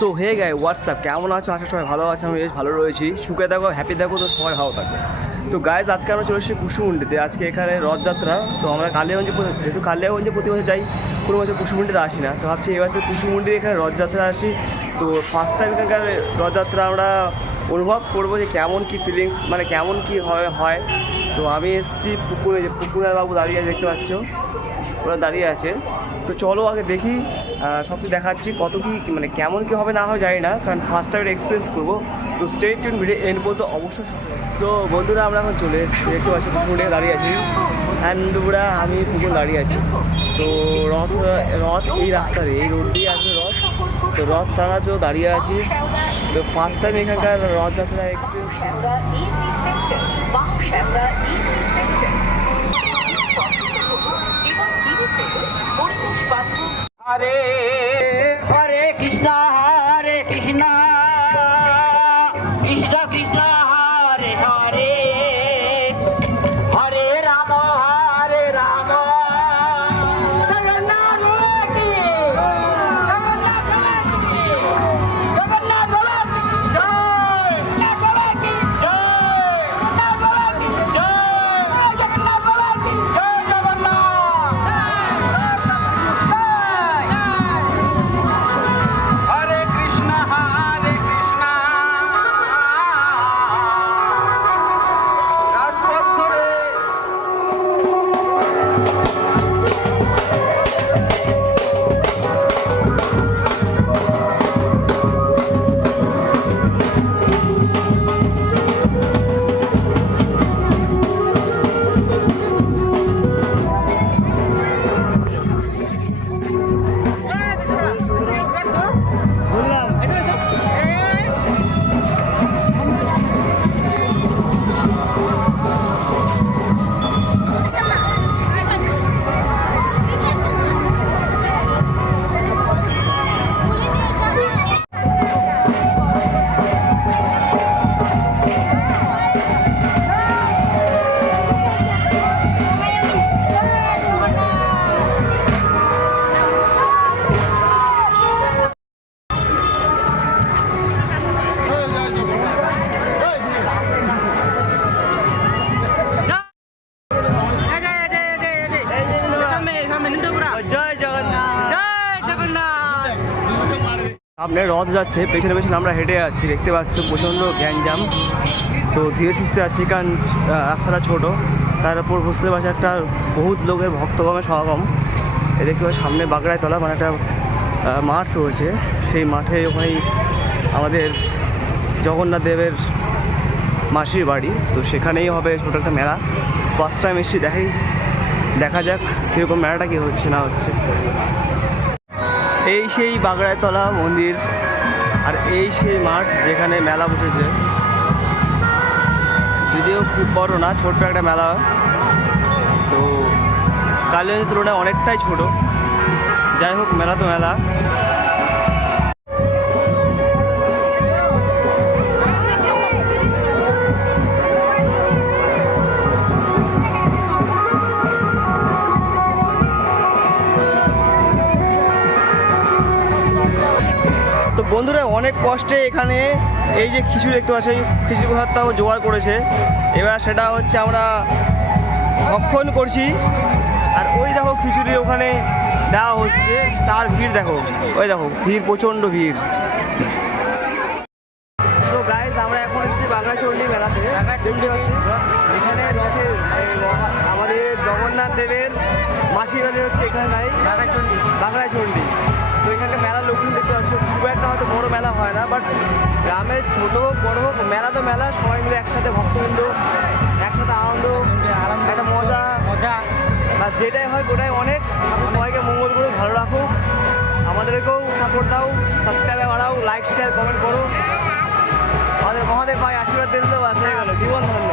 So hey গাই WhatsApp, কেমন আছো? আশা সবাই ভালো আছে, আমি বেশ ভালো রয়েছি। সুখে থাকো, হ্যাপি থাকো, তো সবাই ভালো থাকবে। তো গাইজ আজকে আমরা চলে এসেছি কুসুমুন্ডিতে। আজকে এখানে রথযাত্রা, তো আমরা কালিয়াগঞ্জে, যেহেতু কালিয়াগঞ্জে প্রতি বছর যাই, কোনো বছর কুসুমুন্ডিতে আসি না। তো ভাবছি এবার কুসুমুন্ডির এখানে রথযাত্রা আসি। তো ফার্স্ট টাইম এখানকার রথযাত্রা আমরা অনুভব করবো যে কেমন কী ফিলিংস, মানে কেমন কী হয়। তো আমি এসেছি পুকুরে, যে পুকুরের বাবু দাঁড়িয়ে আছে, দেখতে পাচ্ছ, ওরা দাঁড়িয়ে আছে। তো চলো আগে দেখি, সব কিছু দেখাচ্ছি, কত কী মানে কেমন কী হবে না হয় জানি না, কারণ ফার্স্ট টাইম এক্সপিরিয়েন্স করবো। তো স্টে টিউন, ভিডিও এন্ড পর্যন্ত অবশ্যই। তো বন্ধুরা আমরা এখন চলে এসেছি, দেখতে পাচ্ছি পুকুরে দাঁড়িয়ে আছি, অ্যান্ড ওরা আমি পুকুর দাঁড়িয়ে আছি। তো রথ এই রাস্তার এই রোড দিয়ে আসবে রথ। তো রথ টানার জন্য দাঁড়িয়ে আছি। তো ফার্স্ট টাইম এখানকার রথযাত্রা এক্সপিরিয়েন্স। হরে হরে কৃষ্ণ কৃষ্ণ কৃষ্ণ হরে হরে, হরে রাম জগন্নাথ কি জগন্নাথ কি জয়, জগন্নাথ কি জয়, জগন্নাথ কি জয়, জগন্নাথ কি জয়, জগন্নাথ। হরে কৃষ্ণ রাজপথ ধরে জয় জগন্নাথ, জয় জগন্নাথ। সামনে রথ যাচ্ছে, পেছনে পেছনে আমরা হেঁটে যাচ্ছি, দেখতে পাচ্ছ প্রচণ্ড গ্যাঞ্জাম। তো ধীরে সুস্থে আছি, কারণ রাস্তাটা ছোট, তার উপর বুঝতে পারছি একটা বহুত লোকের ভক্তগমের সমাগম। এ দেখতে পাচ্ছি সামনে বাগড়ায় তলা, মানে একটা মাঠ রয়েছে, সেই মাঠে ওখানেই আমাদের জগন্নাথ দেবের মাসির বাড়ি। তো সেখানেই হবে ছোটো একটা মেলা। ফার্স্ট টাইম এসেছি, দেখা যাক কীরকম মেলাটা কী হচ্ছে না হচ্ছে। এই সেই বাগড়ায় তলা মন্দির, আর এই সেই মাঠ যেখানে মেলা বসেছে, যদিও খুব বড় না, ছোট্ট একটা মেলা। তো কালিয়াগঞ্জের তুলনায় অনেকটাই ছোট, যাই হোক মেলা তো মেলা। তো বন্ধুরা অনেক কষ্টে এখানে এই যে খিচুড়ি দেখতে পাচ্ছি, খিচুড়ি প্রসাদটাও জোগাড় করেছে। এবার সেটা হচ্ছে আমরা ভক্ষণ করছি। আর ওই দেখো খিচুড়ি ওখানে দেওয়া হচ্ছে, তার ভিড় দেখো, ওই দেখো ভিড়, প্রচণ্ড ভিড়। তো গাইজ আমরা এখন এসেছি বাগড়াচণ্ডী মেলাতে, দেখতে পাচ্ছি এখানে রথের আমাদের জগন্নাথ দেবের মাসির বাড়ি হচ্ছে এখানটাই বাগড়াচণ্ডী। তো এখানে মেলার লোকজন দেখতে পাচ্ছ, খুব একটা হয়তো বড়ো মেলা হয় না, বাট গ্রামের ছোটো হোক বড়ো হোক মেলা তো মেলা, সবাই মিলে একসাথে ভক্তবৃন্দ একসাথে আনন্দ, একটা মজা আর যেটাই হয় ওটাই অনেক। আমি সবাইকে মঙ্গল করো, ভালো রাখো, আমাদেরকেও সাপোর্ট দাও, সাবস্ক্রাইব বাড়াও, লাইক শেয়ার কমেন্ট করো। আমাদের মহাদেব ভাই আশীর্বাদ দিল, তো বাস হয়ে গেল, জীবন ধন্য।